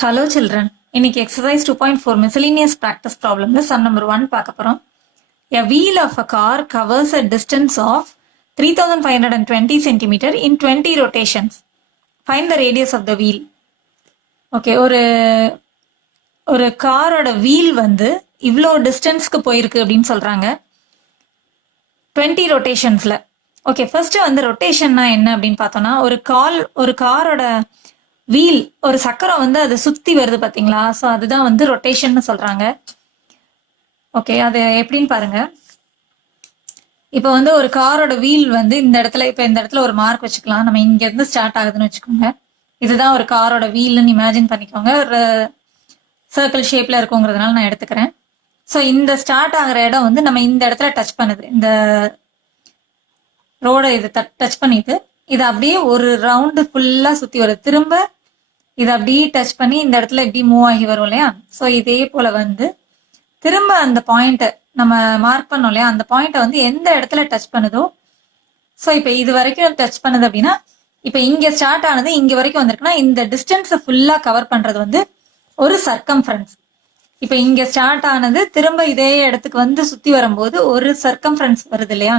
Hello children. இன்னைக்கு exercise 2.4 miscellaneous practice problemல sum number 1 பார்க்க போறோம். A wheel of a car covers a distance of 3520 cm in 20 rotations. Find the radius of the wheel. Okay, ஒரு காரோட wheel வந்து இவ்வளோ டிஸ்டன்ஸ்க்கு போயிருக்கு அப்படின்னு சொல்றாங்க 20 ரொட்டேஷன்ஸ்ல. ஓகே, ஃபர்ஸ்ட் வந்து ரொட்டேஷன்னா என்ன அப்படின்னு பார்த்தோம்னா ஒரு காரோட வீல் ஒரு சக்கரம் வந்து அது சுத்தி வருது பாத்தீங்களா, ஸோ அதுதான் வந்து ரொட்டேஷன் சொல்றாங்க. ஓகே, அது எப்படின்னு பாருங்க. இப்போ வந்து ஒரு காரோட வீல் வந்து இந்த இடத்துல ஒரு மார்க் வச்சுக்கலாம். நம்ம இங்க இருந்து ஸ்டார்ட் ஆகுதுன்னு வச்சுக்கோங்க. இதுதான் ஒரு காரோட வீல்னு இமேஜின் பண்ணிக்கோங்க. ஒரு சர்க்கிள் ஷேப்ல இருக்குங்கிறதுனால நான் எடுத்துக்கிறேன். ஸோ இந்த ஸ்டார்ட் ஆகிற இடம் வந்து நம்ம இந்த இடத்துல டச் பண்ணுது, இந்த ரோட இது டச் பண்ணிட்டு இது அப்படியே ஒரு ரவுண்டு ஃபுல்லா சுத்தி வருது. திரும்ப இதை அப்படியே டச் பண்ணி இந்த இடத்துல இப்படி மூவ் ஆகி வரும் இல்லையா. ஸோ இதே போல வந்து திரும்ப அந்த பாயிண்ட்டை நம்ம மார்க் பண்ணோம் இல்லையா, அந்த பாயிண்ட்டை வந்து எந்த இடத்துல டச் பண்ணுதோ, ஸோ இப்போ இது வரைக்கும் டச் பண்ணுது அப்படின்னா, இப்போ இங்கே ஸ்டார்ட் ஆனது இங்கே வரைக்கும் வந்திருக்குன்னா இந்த டிஸ்டன்ஸை ஃபுல்லாக கவர் பண்ணுறது வந்து ஒரு சர்க்கம்ஃபரன்ஸ். இப்போ இங்கே ஸ்டார்ட் ஆனது திரும்ப இதே இடத்துக்கு வந்து சுற்றி வரும்போது ஒரு சர்க்கம்ஃபரன்ஸ் வருது இல்லையா.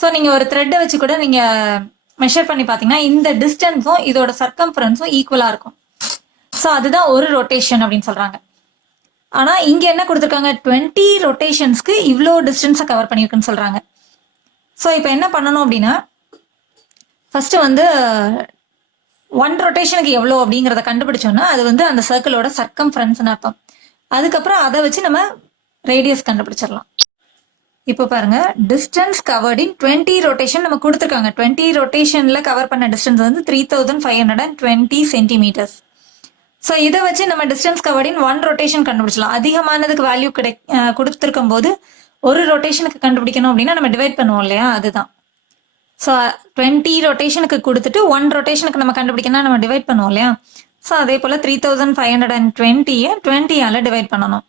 ஸோ நீங்கள் ஒரு த்ரெட்டை வச்சு கூட நீங்கள் மெஷர் பண்ணி பார்த்தீங்கன்னா இந்த டிஸ்டன்ஸும் இதோட சர்க்கம்ஃபரன்ஸும் ஈக்குவலாக இருக்கும். ஸோ அதுதான் ஒரு ரொட்டேஷன் அப்படின்னு சொல்றாங்க. ஆனா இங்க என்ன கொடுத்துருக்காங்க, 20 ரொட்டேஷன்ஸ்க்கு இவ்வளோ டிஸ்டன்ஸை கவர் பண்ணியிருக்குன்னு சொல்றாங்க. ஸோ இப்போ என்ன பண்ணணும் அப்படின்னா, ஃபர்ஸ்ட் வந்து 1 ரொட்டேஷனுக்கு எவ்வளோ அப்படிங்கிறத கண்டுபிடிச்சோம்னா அது வந்து அந்த சர்க்கிளோட சர்க்கம்ஃபரன்ஸ்னு அர்த்தம். அதுக்கப்புறம் அதை வச்சு நம்ம ரேடியஸ் கண்டுபிடிச்சிடலாம். இப்போ பாருங்க, டிஸ்டன்ஸ் கவர்ட் இன் 20 ரொட்டேஷன் நம்ம கொடுத்துருக்காங்க. 20 ரொட்டேஷன்ல கவர் பண்ண டிஸ்டன்ஸ் வந்து 3520 சென்டிமீட்டர்ஸ். ஸோ இதை வச்சு நம்ம டிஸ்டன்ஸ் கவர்ட் இன் 1 ரொட்டேஷன் கண்டுபிடிச்சலாம். அதிகமானதுக்கு வேல்யூ கொடுத்துருக்கும் போது ஒரு ரொட்டேஷனுக்கு கண்டுபிடிக்கணும் அப்படின்னா நம்ம டிவைட் பண்ணுவோம் இல்லையா, அதுதான். ஸோ 20 ரொட்டேஷனுக்கு கொடுத்துட்டு 1 ரொட்டேஷனுக்கு நம்ம கண்டுபிடிக்கணும் நம்ம டிவைட் பண்ணுவோம் இல்லையா. ஸோ அதே போல் 3520 20ஆல டிவைட் பண்ணணும்.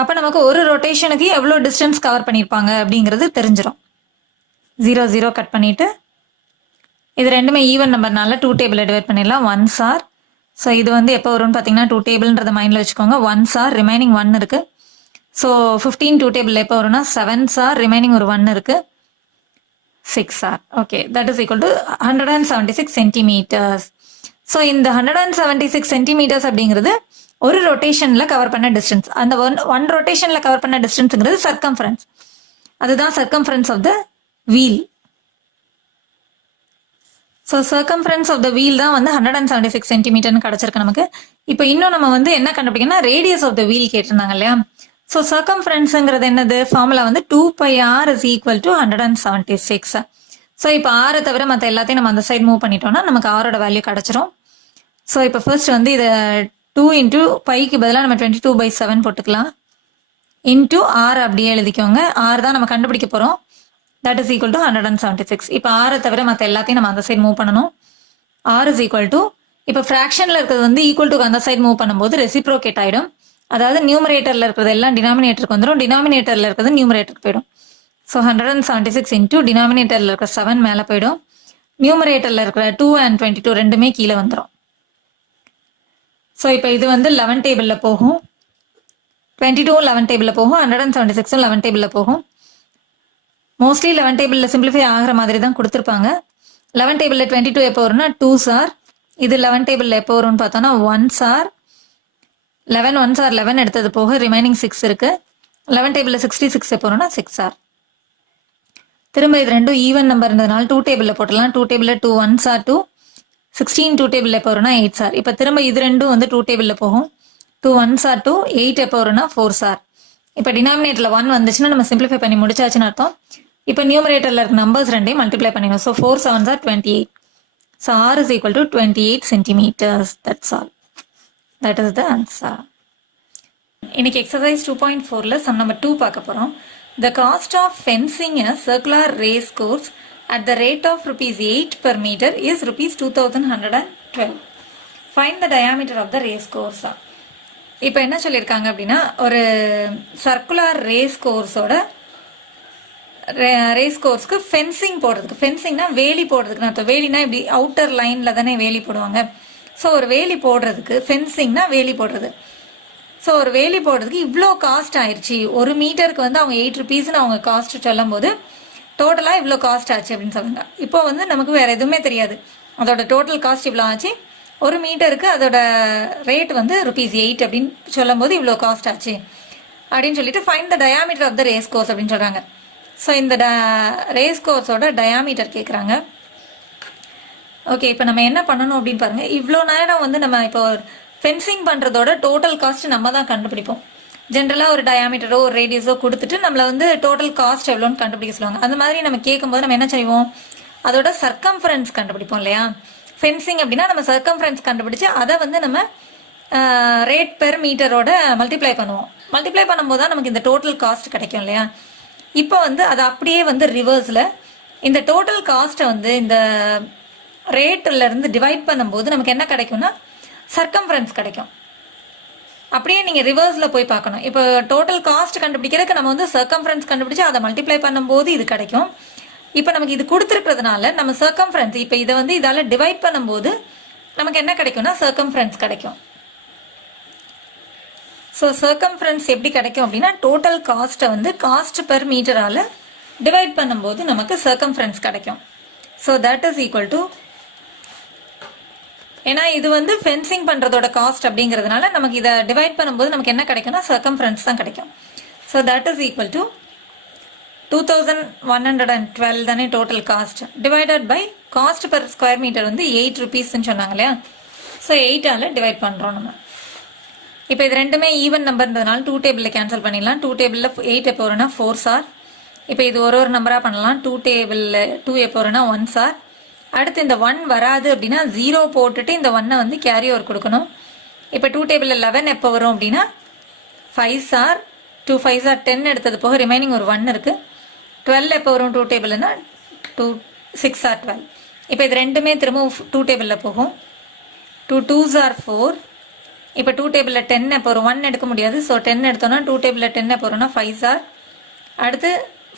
அப்போ நமக்கு ஒரு ரொட்டேஷனுக்கு எவ்வளோ டிஸ்டன்ஸ் கவர் பண்ணியிருப்பாங்க அப்படிங்கிறது தெரிஞ்சிடும். 0 கட் பண்ணிட்டு இது ரெண்டுமே ஈவன் நம்பர்னால 2 டேபிளில் டிவைட் பண்ணிடலாம். 1s are. ஸோ இது வந்து எப்போ வரும்னு பார்த்தீங்கன்னா 2 டேபிள்ன்றத மைண்டில் வச்சுக்கோங்க. 1s are, ரிமைனிங் 1 இருக்கு. ஸோ 15 2 டேபிள் எப்போ வரும்னா 7s are, ரிமைனிங் ஒரு 1 இருக்கு. 6s are. Okay, that is equal to 176 centimetres. So இந்த 176 சென்டிமீட்டர்ஸ் அப்படிங்கிறது ஒரு ரொட்டேஷன்ல கவர் பண்ண டிஸ்டன்ஸ். அந்த ஒன் ரொட்டேஷன்ல கவர் பண்ண டிஸ்டன்ஸ்ங்கிறது சர்க்கம்ஃபரன்ஸ். அதுதான் circumference of the wheel. So circumference of the wheel தான் வந்து 176 சென்டிமீட்டர்னு கிடச்சிருக்கு நமக்கு. இப்போ இன்னும் நம்ம வந்து என்ன கண்டுபிடிக்கணும்னா ரேடியஸ் ஆஃப் த வீல் கேட்டிருந்தாங்க இல்லையா. ஸோ சர்க்கம்ஃபரன்ஸுங்கிறது என்னது, ஃபார்முலா வந்து 2πr is equal to 176. So இப்போ ஆரை தவிர மற்ற எல்லாத்தையும் நம்ம அந்த சைடு மூவ் பண்ணிட்டோம்னா நமக்கு ஆரோட வேல்யூ கிடச்சிரும். ஸோ இப்போ ஃபர்ஸ்ட் வந்து இதை 2 இன்ட்டு பைக்கு பதிலாக நம்ம 22/7 போட்டுக்கலாம். இன்ட்டு ஆர் அப்படியே எழுதிக்கோங்க. ஆர் தான் நம்ம கண்டுபிடிக்க போகிறோம். That is equal to 176. இப்போ ஆரை தவிர மற்ற எல்லாத்தையும் நம்ம அந்த சைடு மூவ் பண்ணணும். ஆர் இஸ் ஈக்குவல் டு, இப்போ ஃப்ராக்ஷனில் இருக்கிறது வந்து ஈக்குவல் டு அந்த சைடு மூவ் பண்ணும்போது ரெசிப்ரோகேட் ஆகிடும். அதாவது நியூமரேட்டரில் இருக்கிறது எல்லாம் டினாமினேட்டருக்கு வந்துடும், டினாமினேட்டரில் இருக்கிறது நியூமரேட்டருக்கு போயிடும். ஸோ 176 இன்ட்டு டினாமினேட்டரில் இருக்கிற 7 மேலே போயிடும். நியூமரேட்டரில் இருக்கிற 2 and 22 ரெண்டுமே கீழே வந்துடும். ஸோ இப்போ இது வந்து 11 டேபிளில் போகும், 22 11 டேபிளில் போகும், 176 11 டேபிளில் போகும். மோஸ்ட்லி 11 டேபிளில் சிம்பிளிஃபை ஆகிற மாதிரி தான் கொடுத்துருப்பாங்க. 11 டேபிளில் 22 எப்போ வரும்னா 2s are. இது 11 டேபிளில் எப்போ வரும்னு பார்த்தோன்னா 1s are. 11 1s are 11 எடுத்தது போக ரிமைனிங் 6 இருக்கு. 11 டேபிளில் 66 எப்போ வரும்னா 6s are. திரும்ப இது ரெண்டும் ஈவன் நம்பர் இருந்ததுனால 2 டேபிளில் போட்டலாம். 2 டேபிளில் 2 1s are 2. 16 2 டேபிளில் எப்போ வரும்னா 8s are. இப்போ திரும்ப இது ரெண்டும் வந்து 2 டேபிளில் போகும். 2 1s are 2. 8 எப்போ வரும்னா 4s are. இப்போ டினாமினேட்டரில் 1 வந்துச்சுன்னா நம்ம சிம்பிளிஃபை பண்ணி முடிச்சாச்சுன்னு அர்த்தம். இப்போ நியூமரேட்டரில் இருக்க நம்பர்ஸ் ரெண்டையும் மல்டிப்ளை பண்ணிக்கணும். So 4 7s are 28. So R is equal to 28 centimetres. That's all. That is the answer. இன்னைக்கு எக்ஸசைஸ் 2.4ல சம் நம்பர் 2 பார்க்க போகிறோம். The cost of fencing a circular race course at the rate of rupees 8 per meter is rupees 2112. Find the diameter of the race course. இப்போ என்ன சொல்லியிருக்காங்க அப்படின்னா, ஒரு circular race கோர்ஸ்க்கு fencing போடுறதுக்கு, ஃபென்சிங்னா வேலி போடுறதுக்கு அர்த்தம். வேலினா இப்படி அவுட்டர் லைனில் தானே வேலி போடுவாங்க. ஸோ ஒரு வேலி போடுறதுக்கு, ஃபென்சிங்னா வேலி போடுறது. ஸோ ஒரு வேலி போடுறதுக்கு இவ்வளோ காஸ்ட் ஆயிடுச்சு, 1 மீட்டருக்கு வந்து அவங்க 8 ருபீஸ்னு அவங்க காஸ்ட் சொல்லும் போது டோட்டலாக இவ்வளோ காஸ்ட் ஆச்சு அப்படின்னு சொல்லுங்க. இப்போ வந்து நமக்கு வேற எதுவுமே தெரியாது, அதோட டோட்டல் காஸ்ட் இவ்வளோ ஆச்சு, 1 மீட்டருக்கு அதோட ரேட் வந்து ₹8 அப்படின்னு சொல்லும் போது இவ்வளோ காஸ்ட் ஆச்சு அப்படின்னு சொல்லிட்டு find the diameter of the race course அப்படின்னு சொல்கிறாங்க. ஸோ இந்த ரேஸ் கோர்ஸோட டயாமீட்டர் கேட்குறாங்க. ஓகே, இப்போ நம்ம என்ன பண்ணணும் அப்படின்னு பாருங்கள். இவ்வளோ நேரம் வந்து நம்ம இப்போ ஃபென்சிங் பண்ணுறதோட டோட்டல் காஸ்ட் நம்ம தான் கண்டுபிடிப்போம். ஜென்ரலாக ஒரு டயாமீட்டரோ ஒரு ரேடியஸோ கொடுத்துட்டு நம்மளை வந்து டோட்டல் காஸ்ட் எவ்வளோன்னு கண்டுபிடிக்க சொல்லுவாங்க. அந்த மாதிரி நம்ம கேட்கும்போது நம்ம என்ன செய்வோம், அதோட சர்க்கம்ஃபரன்ஸ் கண்டுபிடிப்போம் இல்லையா. ஃபென்சிங் அப்படின்னா நம்ம சர்க்கம்ஃபரன்ஸ் கண்டுபிடிச்சு அதை வந்து நம்ம ரேட் பெர் மீட்டரோட மல்டிப்ளை பண்ணுவோம். மல்டிப்ளை பண்ணும்போது தான் நமக்கு இந்த டோட்டல் காஸ்ட் கிடைக்கும் இல்லையா. இப்போ வந்து அதை அப்படியே வந்து ரிவர்ஸில் இந்த டோட்டல் காஸ்ட்டை வந்து இந்த ரேட்லேருந்து டிவைட் பண்ணும்போது நமக்கு என்ன கிடைக்கும்னா சர்க்கம்ஃபரன்ஸ் கிடைக்கும். அப்படியே நீங்கள் ரிவர்ஸில் போய் பார்க்கணும். இப்போ டோட்டல் காஸ்ட் கண்டுபிடிக்கிறதுக்கு நம்ம வந்து சர்க்கம்ஃபரன்ஸ் கண்டுபிடிச்சு அதை மல்டிப்ளை பண்ணும்போது இது கிடைக்கும். இப்போ நமக்கு இது கொடுத்துருக்கிறதுனால நம்ம சர்க்கம்ஃபரன்ஸ் இப்போ இதை வந்து இதால் டிவைட் பண்ணும்போது நமக்கு என்ன கிடைக்கும்னா சர்க்கம்ஃபரன்ஸ் கிடைக்கும். ஸோ சர்க்கம்ஃபரன்ஸ் எப்படி கிடைக்கும் அப்படின்னா டோட்டல் காஸ்ட்டை வந்து காஸ்ட் பெர் மீட்டரால் டிவைட் பண்ணும்போது நமக்கு சர்க்கம்ஃபரன்ஸ் கிடைக்கும். So that is equal to, ஏன்னா இது வந்து ஃபென்சிங் பண்ணுறதோட காஸ்ட் அப்படிங்கிறதுனால நமக்கு இதை டிவைட் பண்ணும்போது நமக்கு என்ன கிடைக்கும்னா சர்க்கம்ஃபரன்ஸ் தான் கிடைக்கும். So that is equal to 2112 தானே total cost, divided by cost per square metre வந்து 8 ருபீஸ்ன்னு சொன்னாங்க இல்லையா. ஸோ 8ஆல் டிவைட் பண்ணுறோம் நம்ம. இப்போ இது ரெண்டுமே ஈவன் நம்பர்ன்றதுனால 2 டேபிளில் கேன்சல் பண்ணிடலாம். 2 டேபிளில் 8 எப்போ வரும்னா 4 சார். இப்போ இது ஒரு நம்பராக பண்ணலாம். 2 டேபிளில் 2 எப்போ வரும்னா 1 சார். அடுத்து இந்த 1 வராது அப்படின்னா 0 போட்டுட்டு இந்த 1 வந்து கேரி ஓவர் கொடுக்கணும். இப்போ 2 டேபிளில் 11 எப்போ வரும் அப்படின்னா 5 சார். 2 5 சார் 10 எடுத்தது போக ரிமைனிங் ஒரு 1 இருக்குது. 12 எப்போ வரும் 2 டேபிள்னா 2 6 சார் 12. இப்போ இது ரெண்டுமே திரும்ப 2 டேபிளில் போகும். 2 2 சார் 4. இப்போ 2 டேபிளில் 10 எப்போ வரும், 1 எடுக்க முடியாது. ஸோ 10 எடுத்தோம்னா 2 டேபிளில் 10 எப்போ வரும்னா 5 சார். அடுத்து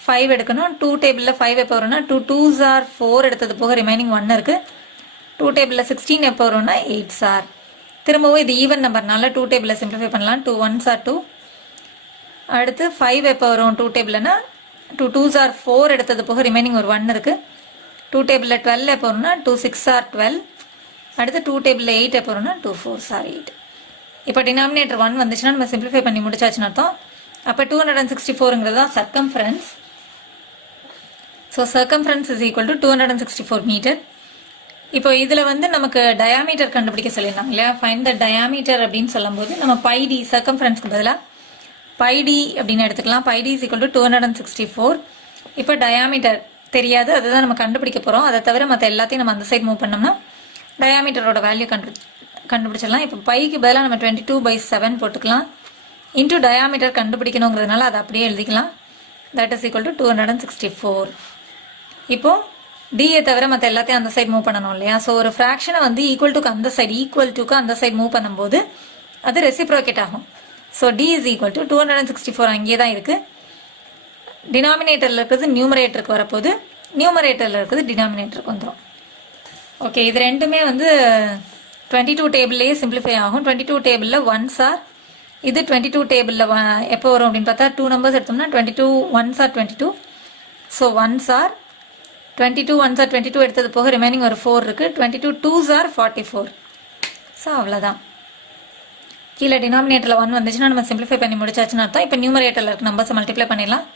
5 எடுக்கணும். 2 டேபிளில் 5 எப்போ வரும்னா 2 2 சார் 4 எடுத்தது போக ரிமைனிங் 1 இருக்குது. 2 டேபிளில் 16 எப்போ வரும்னா 8 சார். திரும்பவும் இது ஈவன் நம்பர்னால 2 டேபிளில் சிம்பிளிஃபை பண்ணலாம். 2 1 சார் 2. அடுத்து 5 எப்போ வரும் 2 டேபிள்னா 2 2 சார் 4 எடுத்தது போக ரிமைனிங் ஒரு 1 இருக்குது. 2 டேபிளில் 12 எப்போ வரும்னா 2 6 சார் 12. அடுத்து 2 டேபிளில் 8 எப்போ வரும்னா 2 4 சார் 8. இப்போ டினாமினேட்டர் 1 வந்துச்சுன்னா நம்ம சிம்பிளிஃபை பண்ணி முடிச்சாச்சுன்னு அர்த்தம். அப்போ 264ங்கிறது தான் circumference. So circumference is equal to 264 metre. இப்போ இதில் வந்து நமக்கு டயாமீட்டர் கண்டுபிடிக்க சொல்லியிருந்தாங்க இல்லையா. ஃபைண்ட் த டயாமீட்டர் அப்படின்னு சொல்லும்போது நம்ம பைடி சர்க்கம்ஃபரன்ஸ்க்கு பதிலாக பைடி அப்படின்னு எடுத்துக்கலாம். பைடி இஸ் ஈக்குவல் டு 264. இப்போ டயாமீட்டர் தெரியாது, அதுதான் நம்ம கண்டுபிடிக்க போகிறோம். அதை தவிர மற்ற எல்லாத்தையும் நம்ம அந்த சைட் மூவ் பண்ணோம்னா டயாமீட்டரோட வேல்யூ கண்டுபிடிச்சிடலாம். இப்போ பைக்கு பதிலாக நம்ம 22/7 போட்டுக்கலாம். இன்டூ டயாமீட்டர் கண்டுபிடிக்கணுங்கிறதுனால அதை அப்படியே எழுதிக்கலாம். That is equal to 264. இப்போது டியை தவிர மற்ற எல்லாத்தையும் அந்த சைட் மூவ் பண்ணணும் இல்லையா. ஸோ ஒரு ஃப்ராக்ஷனை வந்து ஈக்குவல் டுக்கு அந்த சைடு மூவ் பண்ணும்போது அது ரெசிப்ரோகேட் ஆகும். So D is equal to 264 அங்கேயே தான் இருக்குது. டினாமினேட்டரில் இருக்கிறது நியூமரேட்டருக்கு வரப்போது, நியூமரேட்டரில் இருக்கிறது டினாமினேட்டருக்கு வந்துடும். ஓகே, இது ரெண்டுமே வந்து 22 டேபிள்லேயே சிம்பிளிஃபை ஆகும். 22 டேபிளில் 1 சார். இது 22 டேபிளில் எப்போ வரும் அப்படின்னு பார்த்தா 2 நம்பர்ஸ் எடுத்தோம்னா 22 1 சார் 22. ஸோ 1 சார் 22 1 சார் 22 எடுத்தது போக ரிமைனிங் ஒரு 4 இருக்குது. 22 2 சார் 44. ஸோ அவ்வளோதான். கீழே டினாமினேட்டரில் 1 வந்துச்சுன்னா நம்ம சிம்பிளிஃபை பண்ணி முடிச்சாச்சுன்னு அர்த்தம். இப்போ நியூமரேட்டரில் இருக்க நம்பர்ஸை மல்டிப்ளை பண்ணிடலாம்.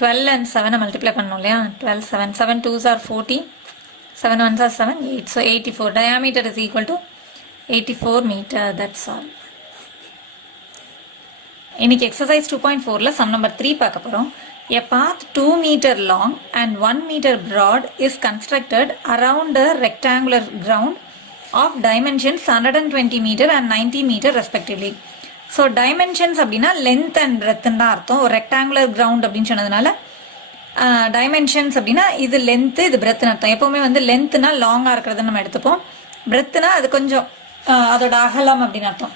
12 and 7 மல்டிப்ளை பண்ணணும் இல்லையா. 12 7 7 2 sir 40. 7 1 sir 7 8. So 84. Diameter is equal to 84 meter. That's all. இன்னைக்கு எக்ஸசைஸ் 2.4ல சம் நம்பர் 3 பார்க்க போகிறோம். A path 2 meter long and 1 meter broad is constructed around a rectangular ground of dimensions 120 meter and 90 meter respectively. So dimensions அப்படின்னா length and பிரெத்துன்னு தான் அர்த்தம். ஒரு rectangular ground அப்படின்னு சொன்னதுனால டைமென்ஷன்ஸ் அப்படின்னா இது லென்த்து இது பிரெத்துன்னு அர்த்தம். எப்போவுமே வந்து லென்த்துனா லாங்காக இருக்கிறதுன்னு நம்ம எடுத்துப்போம், பிரெத்துனா அது கொஞ்சம் அதோட அகலம் அப்படின்னு அர்த்தம்.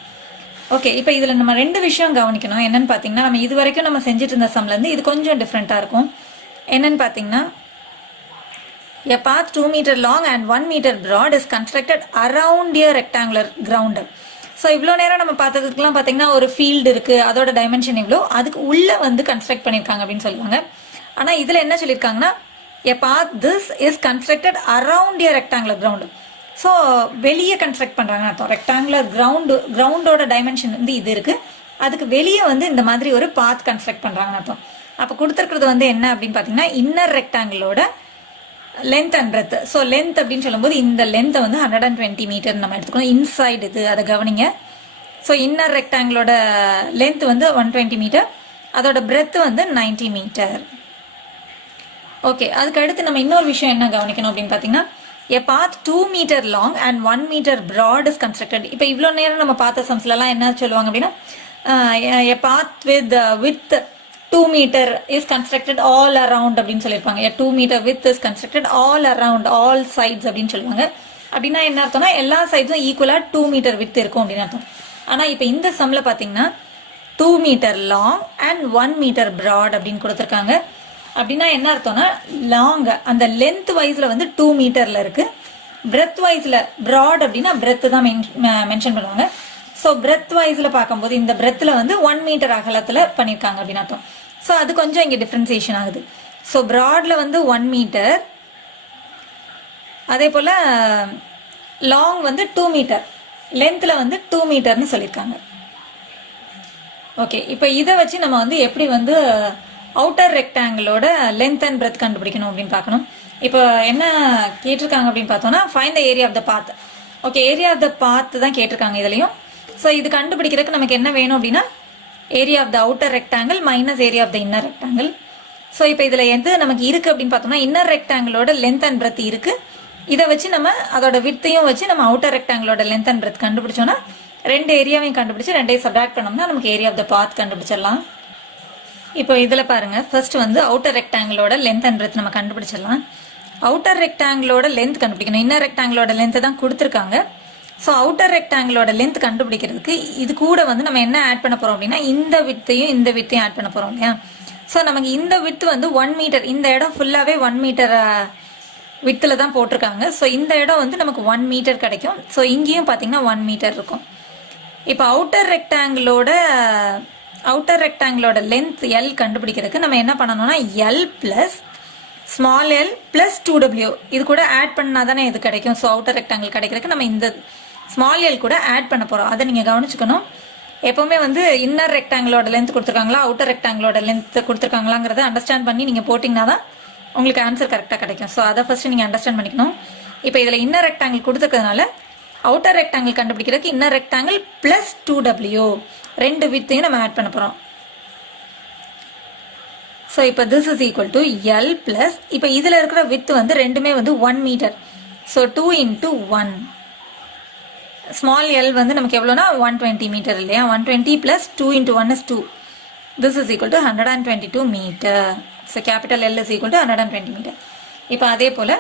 ஓகே, இப்போ இதில் நம்ம 2 விஷயம் கவனிக்கணும். என்னென்னு பார்த்தீங்கன்னா நம்ம இது வரைக்கும் நம்ம செஞ்சுட்டு இருந்த சம்லேருந்து இது கொஞ்சம் டிஃப்ரெண்ட்டாக இருக்கும். என்னென்னு பார்த்தீங்கன்னா A path 2 meter long and 1 meter broad is constructed around a rectangular ground. So இவ்வளோ நேரம் நம்ம பார்த்ததுக்குலாம் பார்த்தீங்கன்னா ஒரு ஃபீல்டு இருக்குது, அதோட டைமென்ஷன் இவ்வளோ, அதுக்கு உள்ளே வந்து கன்ஸ்ட்ரக்ட் பண்ணியிருக்காங்க அப்படின்னு சொல்லுவாங்க. ஆனால் இதில் என்ன சொல்லியிருக்காங்கன்னா a path this is constructed around a rectangular ground. So வெளியே கன்ஸ்ட்ரக்ட் பண்ணுறாங்க அர்த்தம். ரெக்டாங்குலர் கிரவுண்டோட டைமென்ஷன் வந்து இது இருக்குது, அதுக்கு வெளியே வந்து இந்த மாதிரி ஒரு பாத் கன்ஸ்ட்ரக்ட் பண்ணுறாங்கன்னு அர்த்தம். அப்போ கொடுத்துருக்கிறது வந்து என்ன அப்படின்னு பார்த்தீங்கன்னா இன்னர் ரெக்டாங்கிளோட length and breadth. So length அப்படின்னு சொல்லும்போது இந்த லென்த்தை வந்து 120 மீட்டர் நம்ம எடுத்துக்கணும். இன்சைடு இது அதை கவனிங்க. ஸோ இன்னர் ரெக்டாங்கிளோட லென்த் வந்து 120 மீட்டர், அதோட பிரெத் வந்து 90 மீட்டர். ஓகே, அதுக்கு அடுத்து நம்ம இன்னொரு விஷயம் என்ன கவனிக்கணும் அப்படின்னு பார்த்தீங்கன்னா a path 2 meter long and 1 meter broad is constructed. இப்போ இவ்வளோ நேரம் நம்ம பார்த்த சம்ஸ்லலாம் என்ன சொல்லுவாங்க அப்படின்னா a path with width 2 meter is constructed all around அப்படின்னு சொல்லியிருப்பாங்க. a 2 meter width is constructed all around all sides அப்படின்னு சொல்லுவாங்க. அப்படின்னா என்ன அர்த்தம்னா எல்லா சைட்ஸும் ஈக்குவலாக 2 meter width இருக்கும் அப்படின்னு அர்த்தம். ஆனால் இப்போ இந்த சம்மில் பார்த்தீங்கன்னா 2 meter long and 1 meter broad அப்படின்னு கொடுத்துருக்காங்க. அப்படின்னா என்ன அர்த்தம்னா லாங் அந்த லென்த் வைஸில் வந்து 2 மீட்டரில் இருக்குது, பிரெத் வைஸில் ப்ராட் அப்படின்னா பிரெத்து தான் மென்ஷன் பண்ணுவாங்க. ஸோ பிரெத் வைஸில் பார்க்கும்போது இந்த பிரெத்தில் வந்து 1 மீட்டர் அகலத்தில் பண்ணியிருக்காங்க அப்படின்னு அர்த்தம். ஸோ அது கொஞ்சம் இங்கே டிஃப்ரென்சியேஷன் ஆகுது. ஸோ ப்ராடில் வந்து 1 மீட்டர், அதே போல் லாங் வந்து 2 மீட்டர், லென்த்தில் வந்து 2 மீட்டர்னு சொல்லியிருக்காங்க. ஓகே, இப்போ இதை வச்சு நம்ம வந்து எப்படி வந்து அவுட்டர் ரெக்டாங்கிளோட லென்த் அண்ட் பிரெத் கண்டுபிடிக்கணும் அப்படின்னு பார்க்கணும். இப்போ என்ன கேட்டிருக்காங்க அப்படின்னு பார்த்தோம்னா find the area of the path. Okay, area of the path தான் கேட்டிருக்காங்க இதுலையும். ஸோ இது கண்டுபிடிக்கிறதுக்கு நமக்கு என்ன வேணும் அப்படின்னா area of the outer rectangle minus area of the inner rectangle. So இப்போ இதில் எது நமக்கு இருக்குது அப்படின்னு பார்த்தோம்னா இன்னர் ரெக்டாங்கிளோட லென்த் அண்ட் பிரெத் இருக்குது. இதை வச்சு நம்ம அதோட வித்தையும் வச்சு நம்ம அவுட்டர் ரெக்டாங்கிளோட லென்த் அண்ட் பிரெத் கண்டுபிடிச்சோன்னா ரெண்டு ஏரியாவையும் கண்டுபிடிச்சு ரெண்டையும் சப்ராக்ட் பண்ணோம்னா நமக்கு ஏரியா ஆஃப் த பாத் கண்டுபிடிச்சிடலாம். இப்போ இதில் பாருங்கள், ஃபர்ஸ்ட் வந்து அவுட்டர் ரெக்டாங்கிளோட லென்த் அண்ட் பிரெத் நம்ம கண்டுபிடிச்சிடலாம். அவுட்டர் ரெக்டாங்கிளோட லென்த் கண்டுபிடிக்கணும், இன்னர் ரெக்டாங்கிளோட லென்த்தை தான் கொடுத்துருக்காங்க. ஸோ அவுட்டர் ரெக்டாங்கிளோட லென்த் கண்டுபிடிக்கிறதுக்கு இது கூட வந்து நம்ம என்ன ஆட் பண்ண போகிறோம் அப்படின்னா இந்த வித்தையும் ஆட் பண்ண போகிறோம் இல்லையா. ஸோ நமக்கு இந்த வித்து வந்து 1 மீட்டர், இந்த இடம் ஃபுல்லாகவே 1 மீட்டர் வித்தில் தான் போட்டிருக்காங்க. ஸோ இந்த இடம் வந்து நமக்கு 1 மீட்டர் கிடைக்கும். ஸோ இங்கேயும் பார்த்தீங்கன்னா 1 மீட்டர் இருக்கும். இப்போ அவுட்டர் ரெக்டாங்கிளோட லென்த் எல் கண்டுபிடிக்கிறதுக்கு நம்ம என்ன பண்ணணும்னா L plus small L plus 2W இது கூட ஆட் பண்ணால் தானே இது கிடைக்கும். ஸோ அவுட்டர் ரெக்டாங்கிள் கிடைக்கிறதுக்கு நம்ம இந்த ஸ்மால் எல் கூட ஆட் பண்ண போகிறோம். அதை நீங்கள் கவனிச்சுக்கணும். எப்போவுமே வந்து இன்னர் ரெக்டாங்கிளோட லென்த் கொடுத்துருக்காங்களா அவுட்டர் ரெக்டாங்கிளோட லென்த் கொடுத்துருக்காங்களாங்கிறத அண்டர்ஸ்டாண்ட் பண்ணி நீங்கள் போட்டிங்கன்னா தான் உங்களுக்கு ஆன்சர் கரெக்டாக கிடைக்கும். ஸோ அதை ஃபஸ்ட்டு நீங்கள் அண்டர்ஸ்டாண்ட் பண்ணிக்கணும். இப்போ இதில் இன்னர் ரெக்டாங்கிள் கொடுத்துருக்கிறதுனால அவுட்டர் ரெக்டாங்கிள் கண்டுபிடிக்கிறதுக்கு இன்னர் ரெக்டாங்கிள் பிளஸ் 2W ரெண்டு வித்தையும் நம்ம ஆட் பண்ண போகிறோம். ஸோ இப்போ this is equal to L plus இப்போ இதில் இருக்கிற வித்து வந்து ரெண்டுமே வந்து 1 மீட்டர். ஸோ 2 × 1 ஸ்மால் எல் வந்து நமக்கு எவ்வளோனா 120 மீட்டர் இல்லையா. 120 + 2 × 1 is 2. This is equal to 122 metre. So capital L is equal to 120 metre. இப்போ அதே போல்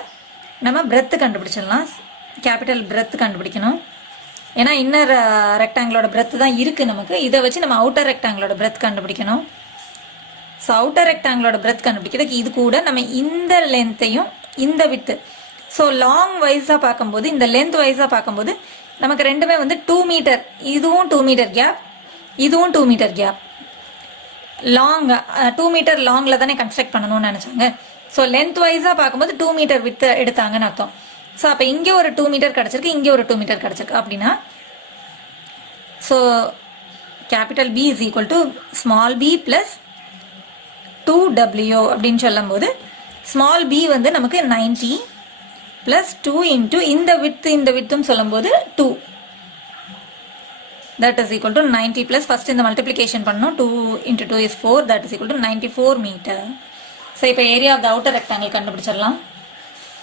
நம்ம பிரெத்து கண்டுபிடிச்சிடலாம். கேபிட்டல் பிரெத்து கண்டுபிடிக்கணும். ஏன்னா இன்னர் ரெக்டாங்கிளோட பிரெத்து தான் இருக்குது நமக்கு. இதை வச்சு நம்ம அவுட்டர் ரெக்டாங்கிளோட பிரெத் கண்டுபிடிக்கணும். ஸோ அவுட்டர் ரெக்டாங்கிளோட பிரெத் கண்டுபிடிக்கிறதுக்கு இது கூட நம்ம இந்த லென்த்தையும் இந்த வித்து ஸோ லாங் வைஸாக பார்க்கும்போது இந்த லென்த் வைஸாக பார்க்கும்போது நமக்கு ரெண்டுமே வந்து 2 மீட்டர், இதுவும் 2 மீட்டர் கேப், இதுவும் 2 மீட்டர் கேப். லாங் 2 மீட்டர் லாங்கில் தானே கன்ஸ்ட்ரக்ட் பண்ணணும்னு நினச்சாங்க. ஸோ லென்த் வைஸாக பார்க்கும்போது 2 மீட்டர் வித்து எடுத்தாங்கன்னு அர்த்தம். ஸோ அப்போ இங்கே ஒரு 2 மீட்டர் கிடச்சிருக்கு, இங்கே ஒரு 2 மீட்டர் கிடச்சிருக்கு அப்படின்னா so capital B is equal to small b plus 2W அப்படின்னு சொல்லும்போது ஸ்மால் பி வந்து நமக்கு 90 ப்ளஸ் 2 × இந்த வித்தும் சொல்லும்போது 2 that is equal to 90 plus first இந்த மல்டிப்ளிகேஷன் பண்ணணும். 2 × 2 is 4 that is equal to 94 metre. So இப்போ area of the outer rectangle கண்டுபிடிச்சிடலாம்.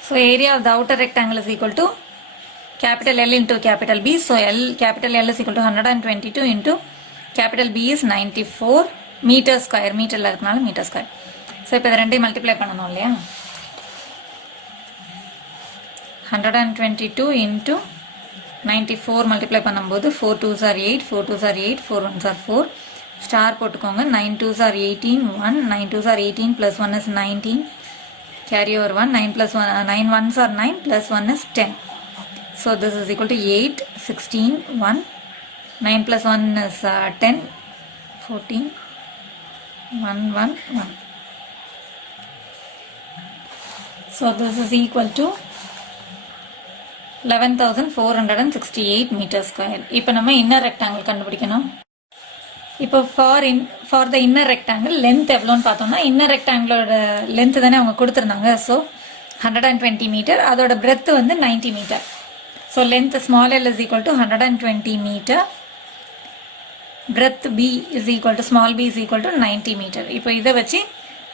So area of the outer rectangle is equal to capital L × capital B. So capital L is equal to 122 × capital B is 94 metre square. மீட்டரில் இருக்கனால metre square. So இப்போ இதை ரெண்டையும் multiply பண்ணணும் இல்லையா. 122 × 94 multiply பண்ணும்போது 4 2s are 8, 4 2s are 8, 4 1s are 4. Star போட்டுக்கோங்க. 9 2s are 18, 1 9 2s are 18 + 1 is 19. carry over 1, 9 plus 1, 9 ones are 9 plus 1 is 10. So this is equal to 8, 16, 1, 9 plus 1 is 10, 14, 1, 1, 1. So this is equal to 11,468 meter square. இப்போ நம்ம inner rectangle கண்டுபிடிக்கணும். இப்போ for the inner rectangle length எவ்வளோன்னு பார்த்தோம்னா inner ரெக்டாங்கிளோட length தானே அவங்க கொடுத்துருந்தாங்க. ஸோ 120 மீட்டர், அதோட பிரெத் வந்து 90 metre. So length small l is equal to 120 metre, breadth b is equal to small b is equal to 90 metre. இப்போ இதை வச்சு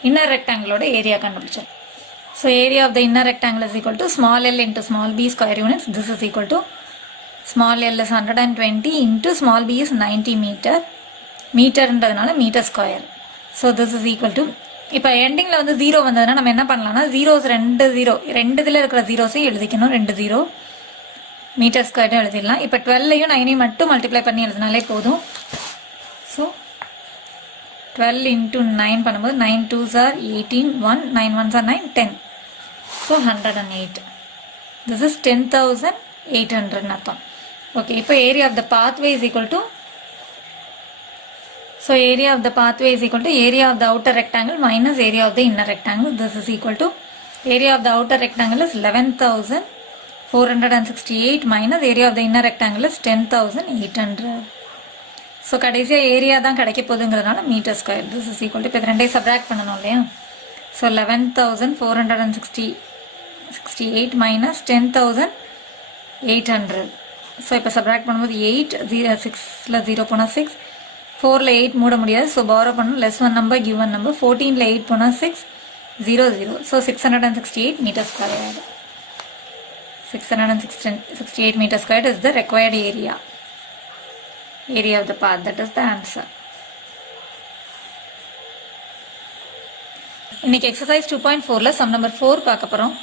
இன்னர் ரெக்டாங்கிளோட ஏரியா கண்டுபிடிச்சோம். So area of the inner rectangle is equal to small l into small b square units. This is equal to small l is 120 into small b is 90 meter. மீட்டர்ன்றதுனால metre square. So this is equal to இப்போ எண்டிங்கில் வந்து 0 வந்ததுன்னா நம்ம என்ன பண்ணலாம்னா zeros 2 இதில் இருக்கிற ஜீரோஸையும் எழுதிக்கணும், 2 0 மீட்டர் ஸ்கொயர்டும் எழுதிடலாம். இப்போ 12ஐயும் 9ஐயும் மட்டும் மல்டிப்ளை பண்ணி எழுதினாலே போதும். ஸோ 12 into 9 பண்ணும்போது 9 2s are 18, 1, 9 1s are 9, 10. So 108. This is 10,800 அர்த்தம். Okay, இப்போ area of the pathway is equal to, so area of the pathway is equal to area of the outer rectangle minus area of the inner rectangle. This is equal to area of the outer rectangle is 11,468 minus area of the inner rectangle is 10,800. So கடைசியாக area தான் கிடைக்க போகுதுங்கிறதுனால metre square. This is equal to இப்போ ரெண்டையும் subtract பண்ணணும் இல்லையா. So 11,468 minus 10,800. So இப்போ subtract பண்ணும்போது 8 6ல் 0 போனால் 6, 4ல் 8 மூட முடியாது. ஸோ பாரோ பண்ணணும், less one number give one number, 14ல் 8 போனால் 6, 0 0. ஸோ 668 மீட்டர் ஸ்கொயர் ஆகும். 668 meter squared is the required area of the path. That is the answer. இன்னைக்கு exercise 2.4ல sum number 4 பார்க்க போறோம்.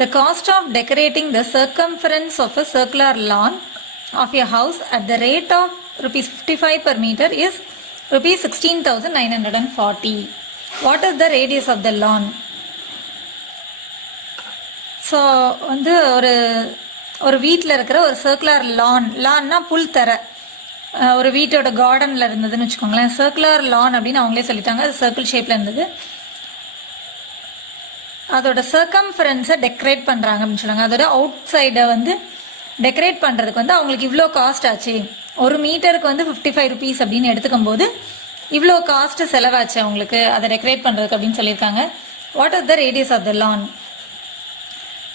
The cost of decorating the circumference of a circular lawn of a house at the rate of rupees 55 per meter is rupees 16,940. What is the radius of the lawn? So வந்து ஒரு வீட்டில் இருக்கிற ஒரு circular லான்னா புல் தர, ஒரு வீட்டோட கார்டனில் இருந்ததுன்னு வச்சுக்கோங்களேன். சர்க்குலர் லான் அப்படின்னு அவங்களே சொல்லிட்டாங்க, அது சர்க்கிள் ஷேப்பில் இருந்தது. அதோட சர்க்கம்ஃபரன்ஸை டெக்கரேட் பண்ணுறாங்க அப்படின்னு சொல்லுவாங்க. அதோட அவுட் சைடை வந்து டெக்கரேட் பண்ணுறதுக்கு வந்து அவங்களுக்கு இவ்வளோ காஸ்ட் ஆச்சு, ஒரு மீட்டருக்கு வந்து 55 rupees அப்படின்னு எடுத்துக்கும் போது இவ்வளோ காஸ்ட்டு செலவாச்சு அவங்களுக்கு அதை டெக்கரேட் பண்ணுறதுக்கு அப்படின்னு சொல்லியிருக்காங்க. What is the radius of the lawn?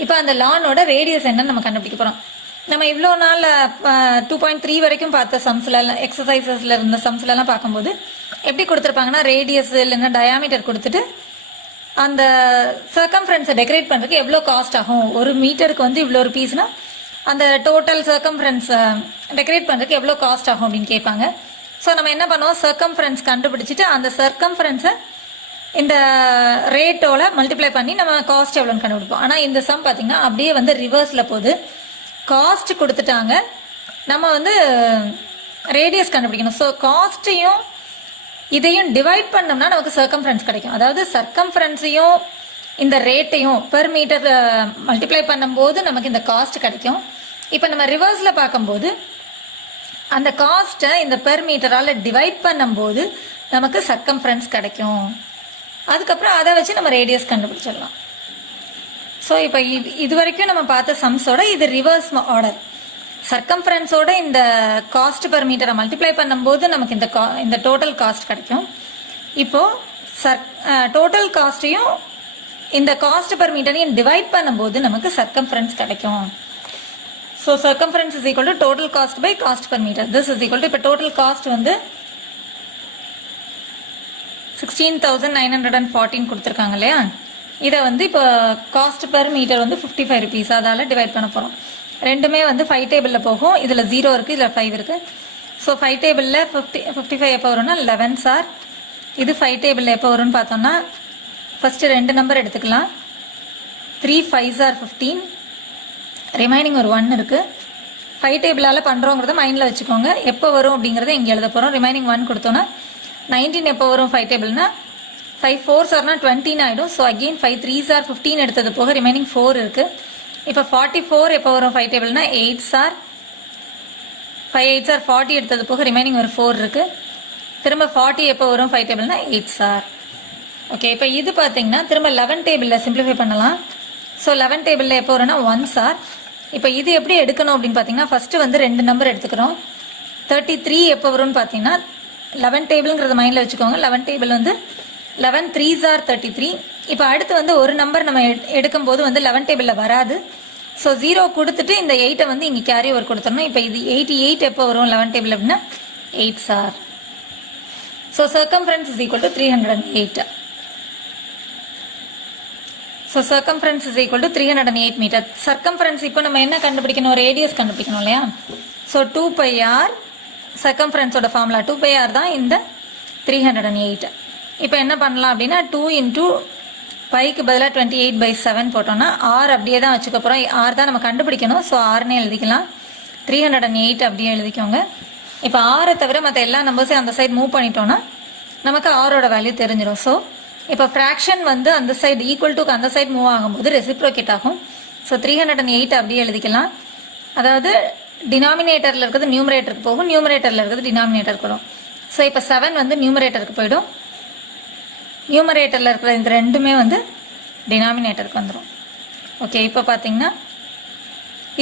இப்போ அந்த லானோட ரேடியஸ் என்னன்னு நம்ம கண்டுபிடிக்க போகிறோம். நம்ம இவ்வளோ நாள் 2.3 வரைக்கும் பார்த்த சம்ஸ்ல எக்ஸசைசஸ்ல இருந்த சம்ஸ்லலாம் பார்க்கும்போது எப்படி கொடுத்துருப்பாங்கன்னா ரேடியஸ் இல்லைன்னா டயாமீட்டர் கொடுத்துட்டு அந்த சர்க்கம்ஃபரன்ஸை டெக்கரேட் பண்ணுறதுக்கு எவ்வளோ காஸ்ட் ஆகும், ஒரு மீட்டருக்கு வந்து இவ்வளோ ருபீஸ்னா அந்த டோட்டல் சர்க்கம்ஃபரன்ஸை டெக்கரேட் பண்ணுறதுக்கு எவ்வளோ காஸ்ட் ஆகும் அப்படின்னு கேட்பாங்க. ஸோ நம்ம என்ன பண்ணுவோம், சர்க்கம்ஃபரன்ஸ் கண்டுபிடிச்சிட்டு அந்த சர்க்கம்ஃபரன்ஸை இந்த ரேட்டோட மல்டிப்ளை பண்ணி நம்ம காஸ்ட் எவ்வளோன்னு கண்டுபிடிப்போம். ஆனால் இந்த சம் பார்த்தீங்கன்னா அப்படியே வந்து ரிவர்ஸில் போகுது. காஸ்ட் கொடுத்துட்டாங்க, நம்ம வந்து ரேடியஸ் கண்டுபிடிக்கணும். ஸோ காஸ்ட்டையும் இதையும் டிவைட் பண்ணோம்னா நமக்கு சர்க்கம்ஃபரன்ஸ் கிடைக்கும். அதாவது சர்க்கம்ஃபரன்ஸையும் இந்த ரேட்டையும் பெர் மீட்டர் மல்டிப்ளை பண்ணும்போது நமக்கு இந்த காஸ்ட் கிடைக்கும். இப்போ நம்ம ரிவர்ஸில் பார்க்கும்போது அந்த காஸ்ட்டை இந்த பெர் மீட்டரால் டிவைட் பண்ணும்போது நமக்கு சர்க்கம்ஃபரன்ஸ் கிடைக்கும். அதுக்கப்புறம் அதை வச்சு நம்ம ரேடியஸ் கண்டுபிடிச்சிடலாம். ஸோ இப்போ இது வரைக்கும் நம்ம பார்த்த சம்ஸோட இது ரிவர்ஸ் ஆர்டர். சர்க்கம்ஃபரன்ஸோட இந்த காஸ்ட் பர் மீட்டரை மல்டிப்ளை பண்ணும்போது நமக்கு இந்த டோட்டல் காஸ்ட் கிடைக்கும். இப்போது டோட்டல் காஸ்ட்டையும் இந்த காஸ்ட் பர் மீட்டரையும் டிவைட் பண்ணும்போது நமக்கு சர்க்கம்ஃபரன்ஸ் கிடைக்கும். So circumference is equal to total cost by cost per metre. This is equal to இப்போ டோட்டல் காஸ்ட் வந்து 16,914 கொடுத்துருக்காங்க இல்லையா. இதை வந்து இப்போ காஸ்ட் பர் மீட்டர் வந்து 55 rupees, அதால் டிவைட் பண்ண போகிறோம். ரெண்டுமே வந்து 5 டேபிளில் போகும். இதில் 0 இருக்குது, இதில் 5 இருக்குது. ஸோ 5 டேபிளில் 55 எப்போ வரும்னா 11 சார். இது 5 டேபிளில் எப்போ வரும்னு பார்த்தோம்னா ஃபஸ்ட்டு 2 நம்பர் எடுத்துக்கலாம். 3 5s are 15, ரிமைனிங் ஒரு 1 இருக்குது. 5 டேபிளால் பண்ணுறோங்கிறத மைண்டில் வச்சுக்கோங்க. எப்போ வரும் அப்படிங்கிறத இங்கே எழுத போகிறோம். ரிமைனிங் 1 கொடுத்தோன்னா 19 எப்போ வரும் 5 டேபிள்னா 5 4s ஆர்னா 20 ஆகிடும். ஸோ அகெயின் 5 3s ஆர் 15 எடுத்தது போக ரிமைனிங் 4 இருக்குது. இப்போ 44 எப்போ வரும் 5 டேபிள்னா 8s ஆர் 5 8s ஆர் 40 எடுத்தது போக ரிமைனிங் ஒரு 4 இருக்குது. திரும்ப 40 எப்போ வரும் 5 டேபிள்னா 8s ஆர். ஓகே, இப்போ இது பார்த்தீங்கன்னா திரும்ப 11 டேபிளில் சிம்பிளிஃபை பண்ணலாம். ஸோ 11 டேபிளில் எப்போ வரும்னா 1s ஆர். இப்போ இது எப்படி எடுக்கணும் அப்படின்னு பார்த்தீங்கன்னா ஃபஸ்ட்டு வந்து 2 நம்பர் எடுத்துக்கிறோம். 33 எப்போ வரும்னு பார்த்தீங்கன்னா 11 டேபிள்ங்கிறத மைண்டில் வச்சுக்கோங்க. 11 டேபிள் வந்து 11 3s ஆர் 33. இப்போ அடுத்து வந்து ஒரு நம்பர் நம்ம எடுக்கும்போது வந்து 11 டேபிளில் வராது. ஸோ 0 கொடுத்துட்டு இந்த 8 வந்து இங்கே கேரி ஓவர் கொடுத்துடணும். இப்போ இது 88 எப்போ வரும் 11 டேபிள் அப்படின்னா 8s are. So circumference is equal to 308. So circumference is equal to 308 metre. Circumference இப்போ நம்ம என்ன கண்டுபிடிக்கணும், ரேடியஸ் கண்டுபிடிக்கணும் இல்லையா. ஸோ 2πr சர்க்கம்ஃபரன்ஸோட ஃபார்முலா 2πr தான் இந்த 308. இப்போ என்ன பண்ணலாம் அப்படின்னா 2 இன்டூ பைக்கு பதிலாக 28/7 போட்டோம்னா ஆர் அப்படியே தான் வச்சுக்க போகிறோம். ஆர் தான் நம்ம கண்டுபிடிக்கணும். ஸோ ஆர்னே எழுதிக்கலாம். 308 அப்படியே எழுதிக்கோங்க. இப்போ ஆரை தவிர மற்ற எல்லா நம்பர்ஸையும் அந்த சைடு மூவ் பண்ணிட்டோம்னா நமக்கு ஆரோட வேல்யூ தெரிஞ்சிடும். ஸோ இப்போ ஃப்ராக்ஷன் வந்து அந்த சைடு ஈக்குவல் டுக்கு அந்த சைடு மூவ் ஆகும்போது ரெசிப்ரோகேட் ஆகும். ஸோ 308 அப்படியே எழுதிக்கலாம். அதாவது டினாமினேட்டரில் இருக்கிறது நியூமரேட்டருக்கு போகும், நியூமரேட்டரில் இருக்கிறது டினாமினேட்டருக்கு வரும். ஸோ இப்போ 7 வந்து நியூமரேட்டருக்கு போயிடும், நியூமரேட்டரில் இருக்கிற இந்த ரெண்டுமே வந்து டினாமினேட்டருக்கு வந்துடும். ஓகே, இப்போ பார்த்தீங்கன்னா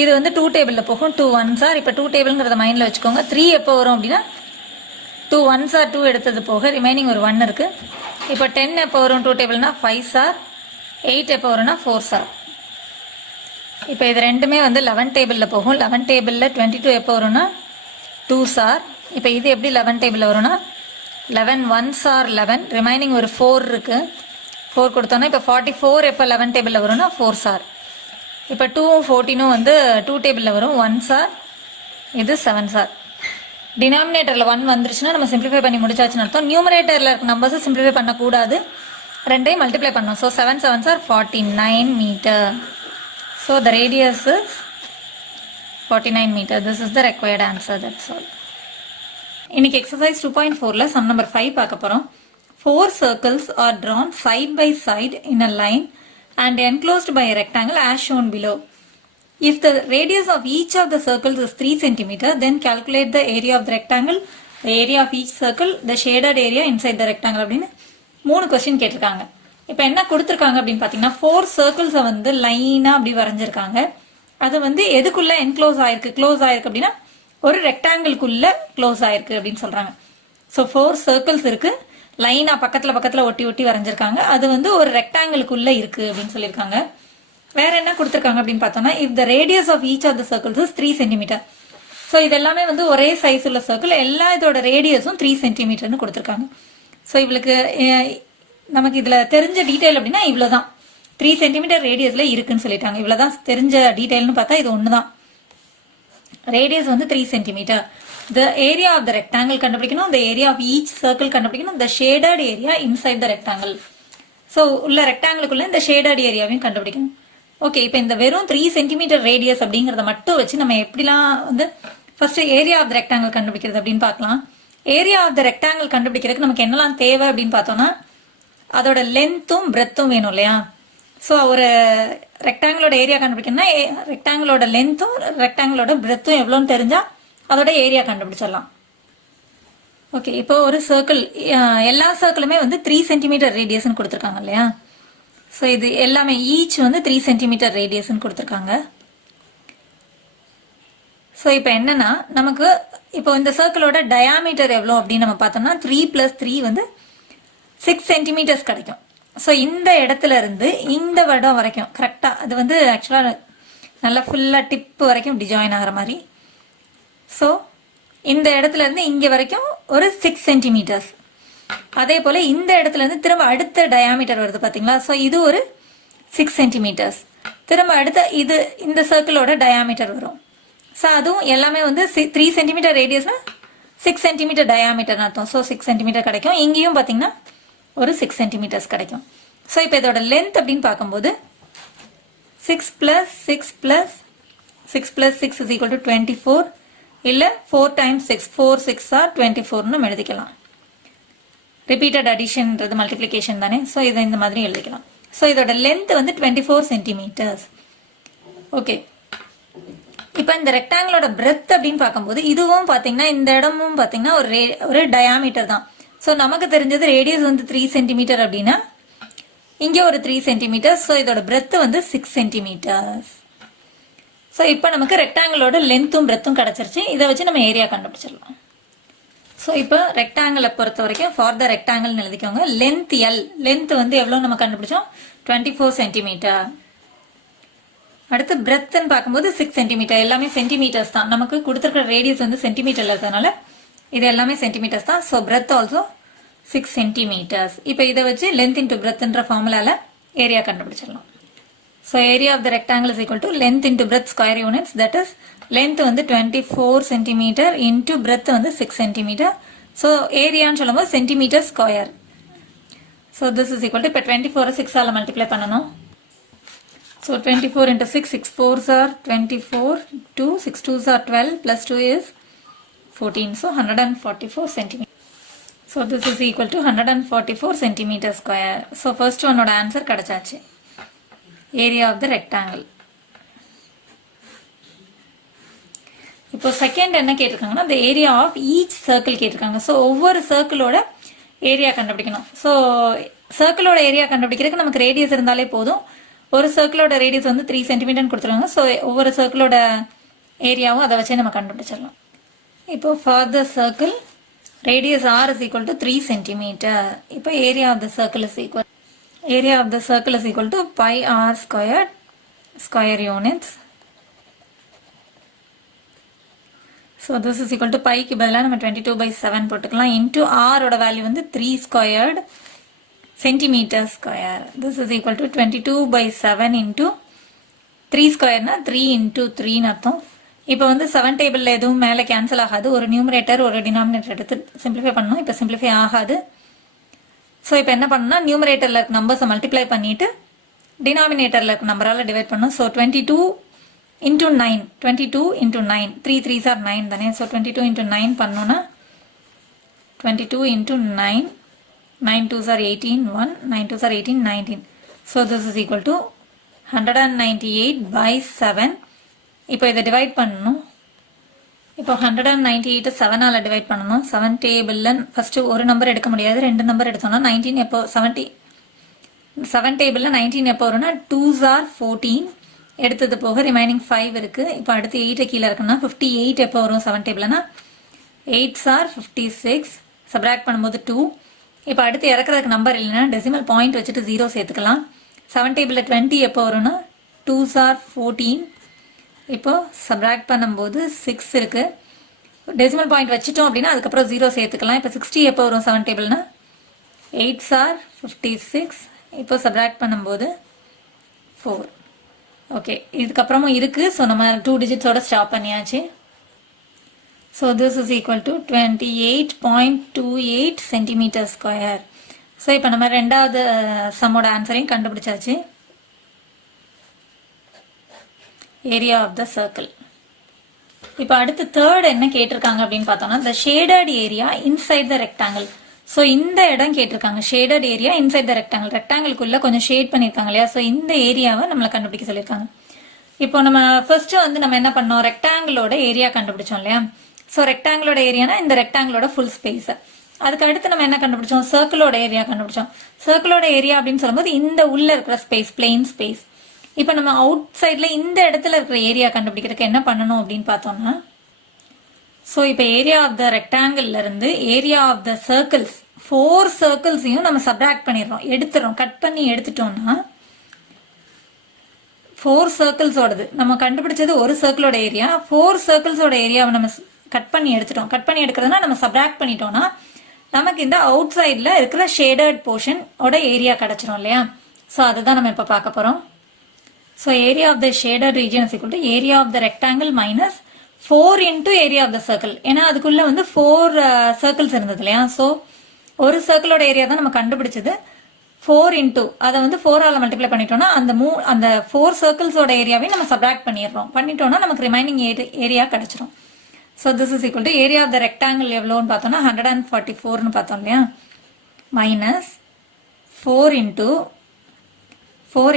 இது வந்து 2 டேபிளில் போகும். 2 1s ஆர். இப்போ 2 டேபிள்ங்கிறத மைண்டில் வச்சுக்கோங்க. 3 எப்போ வரும் அப்படின்னா 2 1s ஆர் 2 எடுத்தது போக ரிமைனிங் ஒரு 1 இருக்குது. இப்போ 10 எப்போ வரும் 2 டேபிள்னா 5s ஆர். 8 எப்போ வரும்னா 4s ஆர். இப்போ இது ரெண்டுமே வந்து 11 டேபிளில் போகும். 11 டேபிளில் 22 எப்போ வரும்னா 2s ஆர். இப்போ இது எப்படி 11 டேபிளில் வரும்னா 11 1s ஆர் 11, ரிமைனிங் ஒரு 4 இருக்குது. 4 கொடுத்தோன்னா இப்போ 44 எப்போ 11 டேபிளில் வரும்னா 4s ஆர். இப்போ 2 14 வந்து 2 டேபிளில் வரும் 1s ஆர். இது 7s ஆர். டினாமினேட்டரில் 1 வந்துருச்சுன்னா நம்ம சிம்பிளிஃபை பண்ணி முடிச்சாச்சுன்னு அர்த்தம். நியூமரேட்டரில் இருக்க நம்பர்ஸை சிம்பிளிஃபை பண்ணக்கூடாது, ரெண்டையும் மல்டிப்ளை பண்ணணும். So 7 7s are 49 metre. So the radius is 49 metre. This is the required answer. That's all. இன்னைக்கு எக்ஸசைஸ் 2.4ல சம் நம்பர் 5 பார்க்க போறோம். 4 circles are drawn side by side in a line and enclosed by a rectangle as shown below. If the radius of each of the circles is 3 cm, then calculate the area of the rectangle, the area of each circle, the shaded area inside the rectangle அப்படின்னு 3 question கேட்டிருக்காங்க. இப்போ என்ன கொடுத்துருக்காங்க அப்படின்னு பார்த்தீங்கன்னா 4 சர்க்கிள்ஸை வந்து லைனாக அப்படி வரைஞ்சிருக்காங்க. அது வந்து எதுக்குள்ள என்க்ளோஸ் ஆயிருக்கு, க்ளோஸ் ஆயிருக்கு அப்படின்னா ஒரு ரெக்டாங்கிள்குள்ள க்ளோஸ் ஆயிருக்கு அப்படின்னு சொல்றாங்க. ஸோ 4 சர்க்கிள்ஸ் இருக்கு, லைனா பக்கத்துல பக்கத்துல ஒட்டி ஒட்டி வரைஞ்சிருக்காங்க. அது வந்து ஒரு ரெக்டாங்கிள்குள்ள இருக்கு அப்படின்னு சொல்லியிருக்காங்க. வேற என்ன கொடுத்துருக்காங்க அப்படின்னு பார்த்தோம்னா if the radius of each of the circles is 3 centimetre. So இது எல்லாமே வந்து ஒரே சைஸ் உள்ள சர்க்கிள், எல்லா இதோட ரேடியஸும் 3 சென்டிமீட்டர்னு கொடுத்துருக்காங்க. ஸோ இவளுக்கு நமக்கு இதுல தெரிஞ்ச டீடைல் அப்படின்னா இவ்வளவுதான், 3 சென்டிமீட்டர் ரேடியஸ்ல இருக்குன்னு சொல்லிட்டாங்க. இவ்வளவுதான் தெரிஞ்ச டீடைல்னு பார்த்தா இது ஒண்ணுதான். ரேடியஸ் வந்து 3 centimetre. The area of the rectangle கண்டுபிடிக்கணும், the area of each circle கண்டுபிடிக்கணும், the shaded area inside the rectangle. So உள்ள ரெக்டாங்கிளுக்குள்ள இந்த ஷேடட் ஏரியாவையும் கண்டுபிடிக்கணும். ஓகே, இப்போ இந்த வெறும் 3 சென்டிமீட்டர் ரேடியஸ் அப்படிங்கிறத மட்டும் வச்சு நம்ம எப்படிலாம் வந்து first area of the rectangle கண்டுபிடிக்கிறது அப்படின்னு பார்க்கலாம். ஏரியா ஆஃப் த ரெக்டாங்கிள் கண்டுபிடிக்கிறதுக்கு நமக்கு என்னெல்லாம் தேவை அப்படின்னு பார்த்தோம்னா அதோட லென்த்தும் பிரெத்தும் வேணும் இல்லையா. ஸோ ஒரு ரெக்டாங்கிளோட ஏரியா கண்டுபிடிக்கணும்னா ரெக்டாங்கிளோட லென்த்தும் ரெக்டாங்கிளோட பிரெத்தும் எவ்வளோன்னு தெரிஞ்சா அதோட ஏரியா கண்டுபிடிச்சிடலாம். ஓகே, இப்போ ஒரு சர்க்கிள், எல்லா சர்க்கிளுமே வந்து 3 சென்டிமீட்டர் ரேடியஸ்ன்னு கொடுத்துருக்காங்க இல்லையா. ஸோ இது எல்லாமே ஈச் வந்து 3 சென்டிமீட்டர் ரேடியஸ்ன்னு கொடுத்துருக்காங்க. ஸோ இப்போ என்னன்னா நமக்கு இப்போ இந்த சர்க்கிளோட டயாமீட்டர் எவ்வளோ அப்படின்னு நம்ம பார்த்தோம்னா 3 + 3 வந்து 6 சென்டிமீட்டர்ஸ் கிடைக்கும். ஸோ இந்த இடத்துல இருந்து இந்த வடம் வரைக்கும் கரெக்டாக அது வந்து ஆக்சுவலாக நல்லா ஃபுல்லாக டிப்பு வரைக்கும் இப்படி ஜாயின் ஆகிற மாதிரி. ஸோ இந்த இடத்துல இருந்து இங்கே வரைக்கும் ஒரு 6 சென்டிமீட்டர்ஸ். அதே போல் இந்த இடத்துல இருந்து திரும்ப அடுத்த டயாமீட்டர் வருது பார்த்தீங்களா. ஸோ இது ஒரு 6 சென்டிமீட்டர்ஸ். திரும்ப அடுத்த இது இந்த சர்க்கிளோட டயாமீட்டர் வரும். ஸோ அதுவும் எல்லாமே வந்து 3 சென்டிமீட்டர் ரேடியஸ்னா 6 சென்டிமீட்டர் டயாமீட்டர்னு அர்த்தம். ஸோ 6 சென்டிமீட்டர் கிடைக்கும். இங்கேயும் பார்த்தீங்கன்னா ஒரு 6 சென்டிமீட்டர்ஸ் கிடைக்கும். ஸோ இப்போ இதோட லென்த் அப்படின்னு பார்க்கும்போது 6 + 6 + 6 is equal to 24. இல்லை 4 × 6 4 6 are 24ன்னு எழுதிக்கலாம். ரிப்பீட்டட் அடிஷன்ன்றது மல்டிப்ளிகேஷன் தானே. ஸோ இதை இந்த மாதிரி எழுதிக்கலாம். ஸோ இதோட லென்த் வந்து 24 சென்டிமீட்டர்ஸ். ஓகே, இப்போ இந்த ரெக்டாங்கிளோட பிரெத் அப்படின்னு பார்க்கும்போது இதுவும் பார்த்தீங்கன்னா இந்த இடமும் பார்த்தீங்கன்னா ஒரு டயாமீட்டர் தான். ஸோ நமக்கு தெரிஞ்சது ரேடியஸ் வந்து 3 சென்டிமீட்டர் அப்படின்னா இங்கே ஒரு 3 சென்டிமீட்டர். ஸோ இதோட பிரெத் வந்து 6 சென்டிமீட்டர்ஸ். ஸோ இப்போ நமக்கு ரெக்டாங்கிளோட லென்த்தும் பிரெத்தும் கிடச்சிருச்சு. இதை வச்சு நம்ம ஏரியா கண்டுபிடிச்சிடலாம். ஸோ இப்போ ரெக்டாங்கிளை பொறுத்த வரைக்கும் ஃபார் த ரெக்டாங்கிள்னு எழுதிக்கோங்க. லென்த் எல், லென்த் வந்து எவ்வளோ நம்ம கண்டுபிடிச்சோம், 24 சென்டிமீட்டர். அடுத்து பிரெத்துன்னு பார்க்கும்போது 6 சென்டிமீட்டர். எல்லாமே சென்டிமீட்டர்ஸ் தான். நமக்கு கொடுத்துருக்கிற ரேடியஸ் வந்து சென்டிமீட்டர்ல இருக்கிறதுனால இது எல்லாமே சென்டிமீட்டர்ஸ் தான். So breadth also 6 centimetres. இப்போ இதை வச்சு லென்த் இன்டூ பிரெத்ன்ற ஃபார்முலால ஏரியா கண்டுபிடிச்சிடலாம். So area of the rectangle is equal to length into breadth square units. That is length வந்து 24 சென்டிமீட்டர் இன்டூ பிரெத் வந்து 6 சென்டிமீட்டர். ஸோ ஏரியான்னு சொல்லும்போது centimetre square. So this is equal to இப்போ 24 6ஆல் multiply பண்ணணும். So 24 into 6, 6 4s are 24, 2, 6 2s are 12, plus 2 is 14. So 144 centimeter. So this is equal to 144 centimeter square. So first one oda answer kadachachi. Area of the rectangle. இப்போ second என்ன கேட்டிருக்காங்கன்னா the area of each circle கேட்டிருக்காங்க. So ஒவ்வொரு சர்க்கிளோட area கண்டுபிடிக்கணும். So சர்க்கிளோட area கண்டுபிடிக்கிறதுக்கு நமக்கு radius இருந்தாலே போதும். ஒரு சர்க்கிளோட ரேடியஸ் வந்து 3 சென்டிமீட்டர்னு கொடுத்துருவாங்க. ஸோ ஒவ்வொரு சர்க்கிளோட ஏரியாவும் அதை வச்சே நம்ம கண்டுபிடிச்சிடலாம். இப்போ for the circle radius R is equal to 3 centimetre. இப்போ area of the circle is equal to pi R square units. So this is equal to பைக்கு பதிலாக நம்ம 22/7 போட்டுக்கலாம். இன்டூ ஆரோட வேல்யூ வந்து 3 squared centimeter square. This is equal to 22/7 into 3 square na 3 into 3 அர்த்தம். இப்போ வந்து 7 டேபிள்ல எதுவும் மேலே கேன்சல் ஆகாது. ஒரு நியூமரேட்டர் ஒரு டினாமினேட்டர் எடுத்து சிம்பிளிஃபை பண்ணணும். இப்போ சிம்பிளிஃபை ஆகாது. ஸோ இப்போ என்ன பண்ணணும்னா நியூமரேட்டரில் இருக்க நம்பர்ஸை மல்டிப்ளை பண்ணிட்டு டினாமினேட்டரில் இருக்க நம்பரால் டிவைட் பண்ணணும். So 22 into 9, 22 into 9, 3 3s are 9 தானே. ஸோ 22 into 9 பண்ணோன்னா 22 into 9, 9 2s are 18, 1, 9 2s are 18, 19. So this is equal to 198/7. இப்போ இதை டிவைட் பண்ணணும். இப்போ 198 7ஆல் டிவைட் பண்ணணும். 7 டேபிளில் ஃபஸ்ட்டு ஒரு நம்பர் எடுக்க முடியாது, 2 நம்பர் எடுத்தோம்னா 19 எப்போ 7 டேபிளில் 19 எப்போ வரும்னா 2s are 14 எடுத்தது போக ரிமைனிங் 5 இருக்குது. இப்போ அடுத்து 8 கீழே இருக்குன்னா 58 எப்போ வரும் 7 டேபிள்னா 8s are 56 சப்ராக்ட் பண்ணும்போது 2. இப்போ அடுத்து இறக்குறதுக்கு நம்பர் இல்லைன்னா டெசிமல் பாயிண்ட் வச்சுட்டு 0 சேர்த்துக்கலாம். 7 டேபிளில் 20 எப்போ வரும்னா 2s are 14. இப்போ சப்ராக்ட் பண்ணும்போது 6 இருக்குது. டெசிமல் பாயிண்ட் வச்சுட்டோம் அப்படின்னா அதுக்கப்புறம் 0 சேர்த்துக்கலாம். இப்போ 60 எப்போ வரும் 7 டேபிள்னா 8s are 56. இப்போ சப்ராக்ட் பண்ணும்போது 4. ஓகே, இதுக்கப்புறமும் இருக்குது. ஸோ நம்ம 2 டிஜிட்ஸோட ஸ்டாப் பண்ணியாச்சு. So this is equal to 28.28 centimeter square. So இப்போ நம்ம ரெண்டாவது சம்மோட ஆன்சரையும் கண்டுபிடிச்சாச்சு. Area of the circle. இப்போ அடுத்து தேர்ட் என்ன கேட்டிருக்காங்க அப்படின்னு பார்த்தோம்னா the shaded area inside the rectangle. So இந்த இடம் கேட்டிருக்காங்க shaded area inside the rectangle. ரெக்டாங்கிள்குள்ள கொஞ்சம் ஷேட் பண்ணியிருக்காங்க இல்லையா. ஸோ இந்த ஏரியாவை நம்மளை கண்டுபிடிக்க சொல்லியிருக்காங்க. இப்போ நம்ம ஃபர்ஸ்ட் வந்து நம்ம என்ன பண்ணோம், ரெக்டாங்கிளோட ஏரியா கண்டுபிடிச்சோம் இல்லையா. ஸோ ரெக்டாங்கிளோட ஏரியானா இந்த ரெக்டாங்கிளோட ஃபுல் ஸ்பேஸ். அதுக்கு அடுத்து நம்ம என்ன கண்டுபிடிச்சோம், சர்க்கிளோட ஏரியா கண்டுபிடிச்சோம். சர்க்கிளோட ஏரியா அப்படின்னு சொல்லும்போது இந்த உள்ள இருக்கிற ஸ்பேஸ், பிளெயின் ஸ்பேஸ். இப்போ நம்ம அவுட் சைடில் இந்த இடத்துல இருக்கிற ஏரியா கண்டுபிடிக்கிறதுக்கு என்ன பண்ணணும் அப்படின்னு பார்த்தோம்னா, ஸோ இப்போ ஏரியா ஆஃப் த ரெக்டாங்கிள்ல இருந்து ஏரியா ஆஃப் த சர்க்கிள்ஸ் 4 சர்க்கிள்ஸையும் நம்ம சப்ராக்ட் பண்ணிடுறோம், எடுத்துடுறோம். கட் பண்ணி எடுத்துட்டோம்னா 4 சர்க்கிள்ஸோடது நம்ம கண்டுபிடிச்சது ஒரு சர்க்கிளோட ஏரியா. 4 சர்க்கிள்ஸோட ஏரியாவை நம்ம கட் பண்ணி எடுத்துட்டோம். கட் பண்ணி எடுக்கிறதுனா நம்ம சப்ராக்ட் பண்ணிட்டோம்னா நமக்கு இந்த அவுட் சைடில் இருக்கிற ஷேடட் போர்ஷன் ஓட ஏரியா கிடச்சிரும் இல்லையா. ஸோ அதுதான் நம்ம இப்போ பார்க்க போகிறோம். So area of the shaded region is equal to area of the rectangle minus 4 into area of the circle. ஏன்னா அதுக்குள்ள வந்து 4 சர்க்கிள்ஸ் இருந்தது இல்லையா. ஸோ ஒரு சர்க்கிளோட ஏரியா தான் நம்ம கண்டுபிடிச்சது. 4 இன்டூ அதை வந்து 4ஆல் மல்டிப்ளை பண்ணிட்டோம்னா அந்த 4 சர்க்கிள்ஸோட ஏரியாவே நம்ம சப்ராக்ட் பண்ணிட்டோம்னா நமக்கு ரிமைனிங் ஏரியா கிடைச்சிரும். So this is equal to area of the rectangle எவ்வளோன்னு பார்த்தோம்னா 144ன்னு பார்த்தோம் இல்லையா. minus 4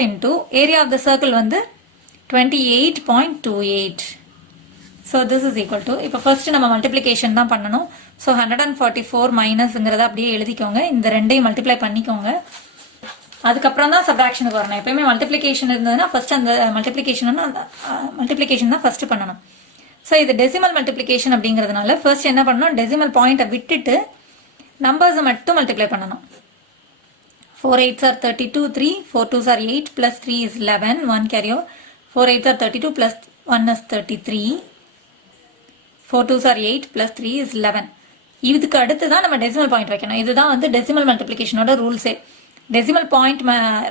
into area of the circle வந்து 28.28. So this is equal to, இப்போ first நம்ம multiplication தான் பண்ணணும். So 144 minusங்கிறத அப்படியே எழுதிக்கோங்க. இந்த ரெண்டையும் multiply பண்ணிக்கோங்க. அதுக்கப்புறம் தான் சப்ராக்ஷனுக்கு வரணும். எப்பயுமே மல்டிப்ளிகேஷன் இருந்ததுன்னா ஃபர்ஸ்ட் அந்த மல்டிப்ளிகேஷன் தான் ஃபர்ஸ்ட் பண்ணணும். ஸோ இது டெசிமல் மல்டிப்ளிகேஷன் அப்படிங்கிறதுனால ஃபர்ஸ்ட் என்ன பண்ணணும், டெசிமல் பாயிண்ட்டை விட்டுட்டு நம்பர்ஸை மட்டும் மல்டிப்ளை பண்ணணும். 4 8s are 32, 3, 4 2s are 8, plus 3 is 11, 1 carry over, 4 8s are 32, plus 1 is 33, 4 2s are 8, plus 3 is 11. இதுக்கு அடுத்து தான் நம்ம டெசிமல் பாயிண்ட் வைக்கணும். இதுதான் வந்து டெசிமல் மல்டிப்ளிகேஷனோட ரூல்ஸே. டெசிமல் பாயிண்ட்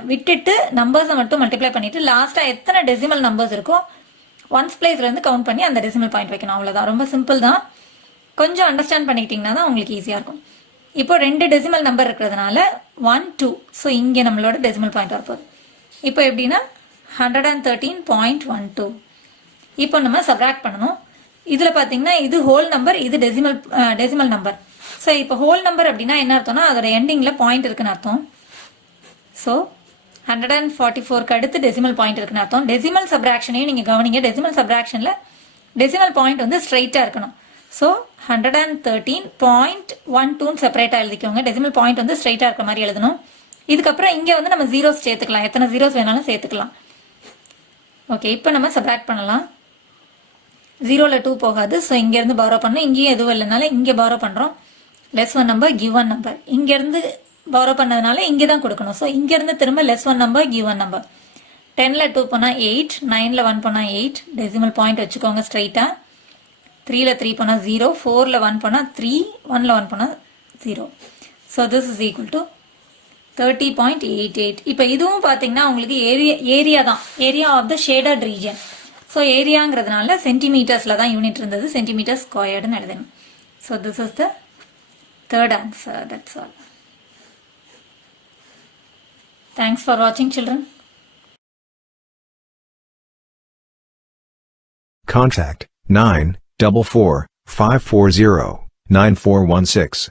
விட்டுட்டு நம்பர்ஸை மட்டும் மல்டிப்ளை பண்ணிட்டு லாஸ்ட்டாக எத்தனை டெசிமல் நம்பர்ஸ் இருக்கோ ஒன்ஸ் பிளேஸ்லேருந்து கவுண்ட் பண்ணி அந்த டெசிமல் பாயிண்ட் வைக்கணும். அவ்வளோதான், ரொம்ப சிம்பிள் தான். கொஞ்சம் அண்டர்ஸ்டாண்ட் பண்ணிக்கிட்டிங்கன்னா தான் உங்களுக்கு ஈஸியாக இருக்கும். இப்போ 2 டெசிமல் நம்பர் இருக்கிறதுனால 1 2, ஸோ இங்கே நம்மளோட டெசிமல் பாயிண்ட் வரப்போகுது. இப்போ எப்படின்னா 113.12. இப்போ நம்ம சப்ராக்ட் பண்ணணும். இதில் பார்த்தீங்கன்னா இது ஹோல் நம்பர், இது டெசிமல் நம்பர். ஸோ இப்போ ஹோல் நம்பர் அப்படின்னா என்ன அர்த்தம்னா அதோட எண்டிங்கில் பாயிண்ட் இருக்குன்னு அர்த்தம். ஸோ 144க்கு அடுத்து டெசிமல் பாயிண்ட் இருக்குன்னு அர்த்தம். டெசிமல் சப்ராக்ஷனையும் நீங்கள் கவனிங்க. டெசிமல் சப்ராக்ஷனில் டெசிமல் பாயிண்ட் வந்து ஸ்ட்ரைட்டாக இருக்கணும். ஸோ 113.12 செப்பரேட்டாக எழுதிக்கோங்க. டெசிமல் பாயிண்ட் வந்து ஸ்ட்ரைட்டாக இருக்கிற மாதிரி எழுதணும். இதுக்கப்புறம் இங்கே வந்து நம்ம ஜீரோஸ் சேர்த்துக்கலாம், எத்தனை ஜீரோஸ் வேணாலும் சேர்த்துக்கலாம். ஓகே, இப்போ நம்ம சப்ராக்ட் பண்ணலாம். 0ல் 2 போகாது. ஸோ இங்கேருந்து பாரோ பண்ணணும். இங்கேயும் எதுவும் இல்லைனால இங்கே பாரோ பண்ணுறோம். Less one number give one number. இங்கேருந்து பாரோ பண்ணதுனால இங்கே தான் கொடுக்கணும். ஸோ இங்கேருந்து திரும்ப less one number give one number. 10ல் 2 போனால் 8, 9ல் 1 போனால் 8, டெசிமல் பாயிண்ட் வச்சுக்கோங்க ஸ்ட்ரைட்டாக. 3ல் 3 போனால் 0, 4ல் 1 போனால் 3, 1ல் 1 போனால் 0. So this is equal to 30.88. இப்போ இதுவும் பார்த்தீங்கன்னா உங்களுக்கு ஏரியா தான், area of the shaded region. So ஏரியாங்கிறதுனால சென்டிமீட்டர்ஸில் தான் யூனிட் இருந்தது, சென்டிமீட்டர் ஸ்கொயர்டுன்னு எழுதணும். So this is the third answer. That's all. Thanks for watching, children. Contact 944 540 9416.